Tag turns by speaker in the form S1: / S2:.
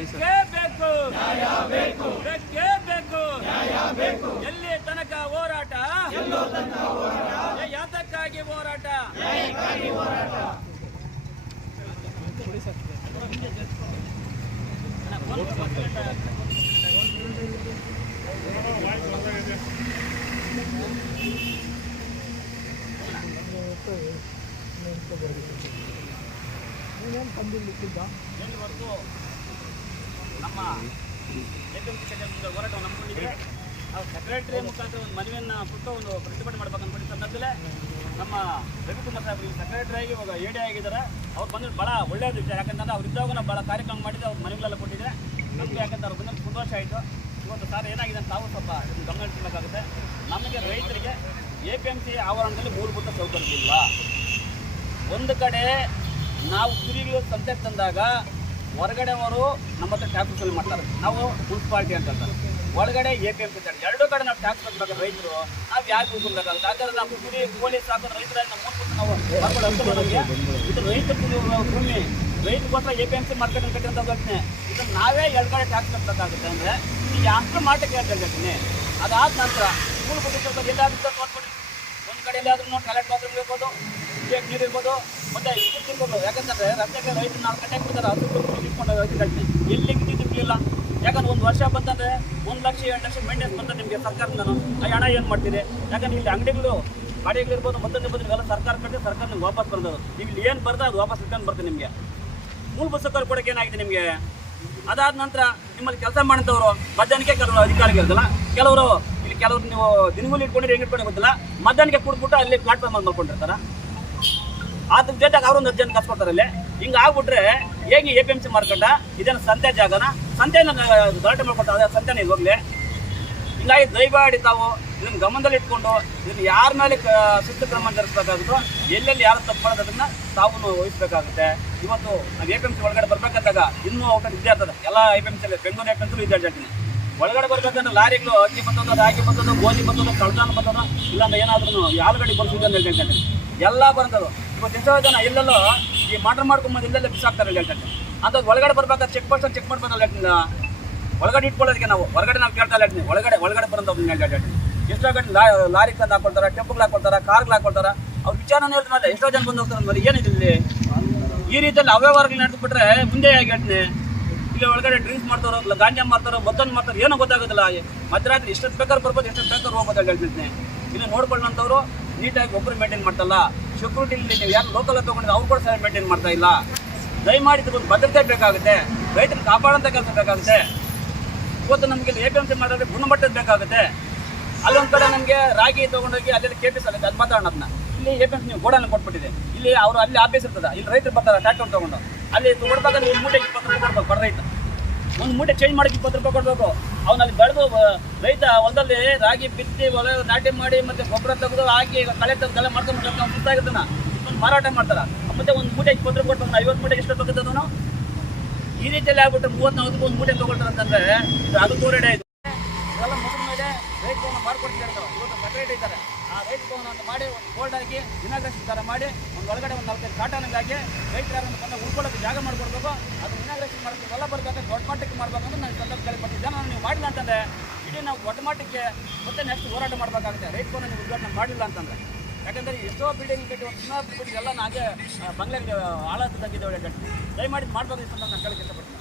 S1: ಬೇಕೇ ಬೇಕು ಬೇಕೇ ಬೇಕು ಬೇಕು ಎಲ್ಲಿ ತನಕ ಹೋರಾಟ? ಏ, ಯಾತಕ್ಕಾಗಿ ಹೋರಾಟ? ಇಲ್ಲಿವರೆಗೂ ನಮ್ಮ ಎಪಿಎಂಸಿ ಸೆಕ್ರೆಟರಿ ಹೋರಾಟ ನಂಬಿಕೊಂಡಿದ್ರೆ ನಾವು ಸೆಕ್ರೆಟರಿ ಮುಖಾಂತರ ಒಂದು ಮನವಿಯನ್ನು ಕೊಟ್ಟು ಒಂದು ಪ್ರತಿಭಟನೆ ಮಾಡ್ಬೇಕು ಅನ್ಕೊಂಡು ಸಂದರ್ಭದಲ್ಲೇ ನಮ್ಮ ರವಿಕುಮಾರ್ ಸಾಹೇಬ್ ಸೆಕ್ರೆಟರಿ ಆಗಿ ಇವಾಗ ಎ ಡಿ ಆಗಿದ್ದಾರೆ ಅವ್ರು ಬಂದ್ರೆ ಭಾಳ ಒಳ್ಳೆಯದು ವಿಚಾರ ಯಾಕಂತಂದ್ರೆ ಅವ್ರು ಇದ್ದಾಗ ನಾವು ಭಾಳ ಕಾರ್ಯಕ್ರಮ ಮಾಡಿದ್ದೆ ಅವ್ರು ಮನೆಗಳೆಲ್ಲ ಕೊಟ್ಟಿದ್ದೆ ನಮಗೆ ಯಾಕಂತ ಅವ್ರು ಬಂದ್ರೆ ಸಂತೋಷ ಆಯಿತು ಇವತ್ತು ಸರ್ ಏನಾಗಿದೆ ಅಂತ ತಾವು ಸ್ವಲ್ಪ ಗಮನ ಇಟ್ಕೊಬೇಕಾಗುತ್ತೆ ನಮಗೆ ರೈತರಿಗೆ ಎ ಪಿ ಎಂ ಸಿ ಆವರಣದಲ್ಲಿ ಮೂಲಭೂತ ಸೌಕರ್ಯ ಇಲ್ಲ ಒಂದು ಕಡೆ ನಾವು ಕುರಿಗಳು ಸಂತೆ ತಂದಾಗ ಹೊರಗಡೆಯವರು ನಮ್ಮ ಹತ್ರ ಟ್ಯಾಕ್ಸ್ ವಸೂಲಿ ಮಾಡ್ತಾರೆ. ನಾವು ಮುನ್ಸಿಪಾಲ್ಟಿ ಅಂತ ಒಳಗಡೆ ಎ ಪಿ ಎಂ ಸಿ ಎರಡು ಕಡೆ ನಾವು ಟ್ಯಾಕ್ಸ್ ಕಟ್ಟಬೇಕು ರೈತರು, ನಾವು ಯಾಕೆ ಉಳ್ಕೊಬೇಕಾಗುತ್ತೆ ಯಾಕಂದ್ರೆ ನಾವು ಕುರಿ, ಕೋಳಿ ಸಾಕೋದು ರೈತರ ನಮ್ಮ ನಾವು ಮಾಡ್ಕೊಳ್ಳೋ ಇದು ರೈತ ಭೂಮಿ. ರೈತಗೋಸ್ಕರ A P M C market ಕಟ್ಟಿದಂತ ಯೋಚನೆ ಇದನ್ನು ನಾವೇ ಎರಡು ಕಡೆ ಟ್ಯಾಕ್ಸ್ ಕಟ್ಟಬೇಕಾಗುತ್ತೆ ಅಂದರೆ, ಈ ಯಾಕೆ ಮಾಟಕ್ಕೆ ಹೇಳ್ತಾ ಇದ್ದೀನಿ. ಅದಾದ ನಂತರ ಮೂಲಭೂತ ಸೌಕರ್ಯ ಎಲ್ಲಾದ್ರೂ ನೋಡ್ಕೊಳ್ಳಿ ಒಂದು ಕಡೆಯಲ್ಲಿ ಆದ್ರೂ ಟಾಯ್ಲೆಟ್ ಬಾತ್ರೂಮ್ ಇರ್ಬೋದು ಕುಡಿಯಕ್ಕೆ ನೀರು ಇರ್ಬೋದು, ಮತ್ತೆ ಇರ್ಬೋದು ಯಾಕಂತಂದ್ರೆ ರಸ್ತೆಗೆ ರೈತರು ನಾಲ್ಕು ಗಂಟೆಗೆ ಬಿಡ್ತಾರೆ ಹತ್ತು ಇಟ್ಕೊಂಡು ಕಟ್ಟಿ ಎಲ್ಲಿ ವಿದ್ಯುತ್ ಯಾಕಂದ್ರೆ ಒಂದು ವರ್ಷ ಬಂತಂದ್ರೆ ಒಂದು ಲಕ್ಷ, ಎರಡು ಲಕ್ಷ ಮೇಂಟೆನ್ಸ್ ಬಂತ ನಿಮಗೆ ಸರ್ಕಾರದಿಂದ ಆ ಹಣ ಏನು ಮಾಡ್ತೀನಿ ಯಾಕಂದ್ರೆ ಇಲ್ಲಿ ಅಂಗಡಿಗಳು ಬಾಡಿಗಳಿರ್ಬೋದು ಮತ್ತೊಂದು ಇರ್ಬೋದು ಇವೆಲ್ಲ ಸರ್ಕಾರ ಕಟ್ಟಿ ಸರ್ಕಾರ ನಿಮ್ಗೆ ವಾಪಸ್ ಬರ್ತದೆ ನೀವು ಇಲ್ಲಿ ಏನು ಬರ್ತಾ ಅದು ವಾಪಸ್ ರಿಟರ್ನ್ ಬರ್ತದೆ ನಿಮಗೆ. ಮೂಲಭೂತ ಸೌಕರ್ಯ ಕೊಡೋಕೆ ಏನಾಗಿದೆ ನಿಮಗೆ? ಅದಾದ ನಂತರ ನಿಮ್ಮಲ್ಲಿ ಕೆಲಸ ಮಾಡಿದವರು ಮಧ್ಯಾಹ್ನಕ್ಕೆ ಕೆಲವರು ಅಧಿಕಾರಿಗಳಿರಲ್ಲ ಕೆಲವರು ಕೆಲವರು ನೀವು ದಿನಗೂಲಿ ಇಟ್ಕೊಂಡ್ರೆ ಹೆಂಗೆ ಇಟ್ಕೊಂಡು ಗೊತ್ತಿಲ್ಲ. ಮಧ್ಯಾಹ್ನಕ್ಕೆ ಕುಡ್ಬಿಟ್ಟು ಅಲ್ಲಿ ಪ್ಲಾಟ್ಫಾರ್ಮ್ ಅಲ್ಲಿ ಮಾಡ್ಕೊಂಡಿರ್ತಾರ ಅದ್ರ ಜೊತೆಗೆ ಅವರೊಂದು ಹತ್ತು ಜನ ಕಸ್ಕೊಡ್ತಾರೆ ಅಲ್ಲಿ. ಹಿಂಗೆ ಆಗ್ಬಿಟ್ರೆ ಹೇಗೆ ಎ ಪಿ ಎಂ ಸಿ ಮಾರ್ಕೆಟ ಇದೇನು ಸಂತೆ ಜಾಗನ? ಸಂತೆನ ಗಲಾಟೆ ಮಾಡ್ಕೊಡ್ತಾರೆ ಸಂತೆನೇ ಹೋಗ್ಲಿ. ಹಿಂಗಾಗಿ ದಯಮಾಡಿ ತಾವು ಇದನ್ನ ಗಮನದಲ್ಲಿ ಇಟ್ಕೊಂಡು ಇದನ್ನ ಯಾರ ಮೇಲೆ ಶಿಸ್ತು ಕ್ರಮ ಜರುಗಿಸಬೇಕಾಗುತ್ತೋ, ಎಲ್ಲೆಲ್ಲಿ ಯಾರು ತಪ್ಪು ಮಾಡೋದನ್ನ ತಾವು ವಹಿಸಬೇಕಾಗುತ್ತೆ. ಇವತ್ತು ನಾವು ಎ ಪಿ ಎಂ ಸಿ ಒಳಗಡೆ ಬರ್ಬೇಕಂದಾಗ ಇನ್ನೂ ಅವಕಾಶ ಇದ್ದೇ ಇರ್ತದೆ. ಎಲ್ಲ A P M C Bengaluru A P M C ಇದ್ದೇ ಒಳಗಡೆ ಬರ್ಬೇಕಂದ್ರೆ ಲಾರಿಗಳು ಅಕ್ಕಿ ಬಂದದ್ದು ರಾಗಿ ಬಂದದ್ದು ಗೋಧಿ ಬಂದದ್ದು ಕಳ್ದಾನ ಬಂದದ ಇಲ್ಲಾಂದ್ರೆ ಏನಾದ್ರೂ ಆಲೂಗಡ್ಡೆ ಬರ್ಸಿದ್ದು ಅಂತ ಹೇಳ್ತಾರೆ ಎಲ್ಲ ಬಂದದ್ದು ಇವತ್ತು ಎಷ್ಟೋ ಜನ ಇಲ್ಲೆಲ್ಲೋ, ಈ ಮಾಡ್ರ್ ಮಾಡ್ಕೊಂಬಂದು ಇಲ್ಲೆಲ್ಲ ಬಿಸಾಕ್ತಾರೆ ಹೇಳ್ತಾರೆ ಅಂಥದ್ದು ಒಳಗಡೆ ಬರ್ಬೇಕಾದ್ರೆ ಚೆಕ್ ಪೋಸ್ಟ್ ಚೆಕ್ ಮಾಡ್ಬೇಕಲ್ಲ ಹೇಳ್ತೀನಿ ಒಳಗಡೆ ಇಟ್ಕೊಳ್ಳೋದಕ್ಕೆ ನಾವು, ಹೊರಗಡೆ ನಾವು ಕೇಳ್ತಾ ಹೇಳ್ತೀನಿ ಒಳಗಡೆ ಒಳಗಡೆ ಬರೋದು ಅವ್ರನ್ನ ಹೇಳ್ತಾರೆ ಹೇಳ್ತೀನಿ ಎಷ್ಟೋ ಗಂಟೆ ಲಾ, ಲಾರಿ ತಂದು ಹಾಕೊಳ್ತಾರೆ, ಟೆಂಪುಗಳು ಹಾಕೊಳ್ತಾರೆ, ಕಾರ್ಗಳು ಹಾಕೊಳ್ತಾರೆ. ಅವ್ರ ವಿಚಾರನೇ ಹೇಳ್ತಾರೆ ಎಷ್ಟೋ ಜನ ಬಂದು ಹೋಗ್ತಾರೆ మరి ಏನಿದೆ ಈ ರೀತಿಯಲ್ಲಿ ಅವ್ಯವಹಾರಗಳು ನಡೆದುಬಿಟ್ರೆ ಮುಂದೆ ಹೇಗೆ ಹೇಳ್ತೀನಿ? ಇಲ್ಲಿ ಒಳಗಡೆ ಡ್ರಿಂಕ್ಸ್ ಮಾಡ್ತಾರೋ ಗಾಂಜಾ ಮಾಡ್ತಾರೋ, ಮತ್ತೊಂದು ಮಾಡ್ತಾರೋ, ಏನೋ ಗೊತ್ತಾಗೋದಿಲ್ಲ. ಮಧ್ಯರಾತ್ರಿ ಎಷ್ಟೊತ್ತು ಬೇಕಾದ್ರೆ ಬರ್ಬೋದು, ಎಷ್ಟೊತ್ತು ಬೇಕಾದ್ರೆ ಹೋಗ್ಬೋದು ಹೇಳ್ತೀನಿ ಇಲ್ಲಿ ನೋಡ್ಕೊಳ್ಳೋಂಥವ್ರು ನೀಟಾಗಿ ಒಬ್ಬರು ಮೇಂಟೈನ್ ಮಾಡ್ತಲ್ಲ. ಸೆಕ್ಯೂರಿಟಿ ನೀವು ಯಾರು ಲೋಕಲ್ ತೊಗೊಂಡಿದ್ರೆ ಅವ್ರು ಕೂಡ ಸಹ ಮೇಂಟೈನ್ ಮಾಡ್ತಾ ಇಲ್ಲ. ದಯಮಾಡಿ ಇದಕ್ಕೊಂದು ಭದ್ರತೆ ಬೇಕಾಗುತ್ತೆ. ರೈತರು ಕಾಪಾಡೋಂಥ ಕೆಲಸ ಬೇಕಾಗುತ್ತೆ. ಇವತ್ತು ನಮಗೆ ಎ ಪಿ ಎಂ ಸಿ ಮಾಡಿದ್ರೆ ಗುಣಮಟ್ಟದ ಬೇಕಾಗುತ್ತೆ. ಅಲ್ಲೊಂದು ಕಡೆ ನಮಗೆ ರಾಗಿ ತೊಗೊಂಡೋಗಿ ಅಲ್ಲಿ ಕೆ ಪಿ ಅಲ್ಲಿ ಅದು ಮಾತಾಡೋಣ ಅದನ್ನ. ಇಲ್ಲಿ ಎ ಪಿ ಎಂ ಸಿ ನೀವು ಗೋಡನ್ ಕೊಟ್ಬಿಟ್ಟಿದೆ. ಇಲ್ಲಿ ಅವರು ಅಲ್ಲಿ ಆಫೀಸ್ ಇರ್ತದೆ. ಇಲ್ಲಿ ರೈತರು ಬರ್ತಾರೆ ಟ್ರ್ಯಾಕ್ಟರ್ ತೊಗೊಂಡು. ಅಲ್ಲಿ ಕೊಡ್ಬೇಕಾದ್ರೆ ಒಂದು ಮೂಟೆ ಇಪ್ಪತ್ತು ರೂಪಾಯಿ ಕೊಡ್ಬೇಕು, ಬಡ ರೈತ. ಒಂದು ಮೂಟೆ ಚೇಂಜ್ ಮಾಡಿ ಇಪ್ಪತ್ತು ರೂಪಾಯಿ ಕೊಡಬೇಕು. ಅವನಲ್ಲಿ ಬೆಳೆದು ರೈತ ಹೊಲದಲ್ಲಿ ರಾಗಿ, ಬಿತ್ತಿ ಹೊಲ ನಾಟಿ ಮಾಡಿ, ಮತ್ತೆ ಗೊಬ್ಬರ ತೆಗೆದು ಹಾಕಿ ಕಳೆ ತೆಗೆದು ಕಲೆ ಮಾಡ್ಕೊಂಡು ಅವ್ನು ಸುತ್ತಾಗಿರ್ತಾನ ಒಂದು ಮಾರಾಟ ಮಾಡ್ತಾರ. ಮತ್ತೆ ಒಂದು ಮೂಟೆ ಇಪ್ಪತ್ತು ರೂಪಾಯಿ ಕೊಡ್ತಾನೆ ಐವತ್ತು ಮೂಟೆ ಎಷ್ಟು ಅವನು ಈ ರೀತಿಯಲ್ಲಿ ಆಗ್ಬಿಟ್ಟು ಮೂವತ್ತು ನಲ್ವತ್ತು ಒಂದು ಮೂಟೆ ತಗೊಳ್ತಾರೆ ಅಂತಂದ್ರೆ ಇದು ಅದು ಕೋರೆಡೆ ಆಯ್ತು ಇದೆಲ್ಲ ಮುಗಿದ ಮೇಲೆ ರೈತ ಭವನ ಮಾಡ್ಕೊಡ್ತಾರೆ ಇವತ್ತು ಇದ್ದಾರೆ. ಆ ರೈತ ಅಂತ ಮಾಡಿ, ಒಂದು ಬೋರ್ಡ್ ಹಾಕಿ ಇನಾಗ್ರೇಷನ್ ಥರ ಮಾಡಿ, ಒಂದು ಒಳಗಡೆ ಒಂದು ನಾಲ್ಕೈದು ಕಾಟನ್ಗಾಗಿ ಹಾಕಿ ರೈತರು ಯಾರನ್ನು ಬಂದ ಉಳ್ಕೊಳ್ಳೋಕೆ ಜಾಗ ಮಾಡ್ಕೊಡ್ಬೇಕು, ಅದು ಇನಾಗ್ರೇಷನ್ ಮಾಡೋದು ಎಲ್ಲ ಬರ್ಬೇಕಾದ್ರೆ ದೊಡ್ಡ ಮಟ್ಟಕ್ಕೆ ಅಂತ ನಾನು ಸಂದರ್ಭ ಕೇಳಿಪಟ್ಟು ಜನ ನೀವು ಮಾಡಿಲ್ಲ ಅಂತಂದ್ರೆ ಇಡೀ ನಾವು ದೊಡ್ಡ ಮಟ್ಟಕ್ಕೆ ಮತ್ತೆ ನೆಕ್ಸ್ಟ್ ಹೋರಾಟ ಮಾಡಬೇಕಾಗುತ್ತೆ. ರೈತ ಭವನ ನೀವು ಉದ್ಘಾಟನೆ ಮಾಡಿಲ್ಲ ಅಂತಂದ್ರೆ. ಯಾಕಂದ್ರೆ ಎಷ್ಟೋ ಬಿಲ್ಡಿಂಗ್ ಕಟ್ಟಿ, ಒಂದು ಸುಮಾರು ಬಿಲ್ಡಿಂಗ್ ಎಲ್ಲ ನಾಗೆ ಬಂಗ್ಲೆಗೆ ಒಳ್ಳೆ ಕಟ್ಟಿ ದಯಮಾಡಿ ಮಾಡ್ಬೋದು ಅಂತ ನಾನು ಕೇಳಕ್ಕೆ ಇಷ್ಟಪಡ್ತೀನಿ.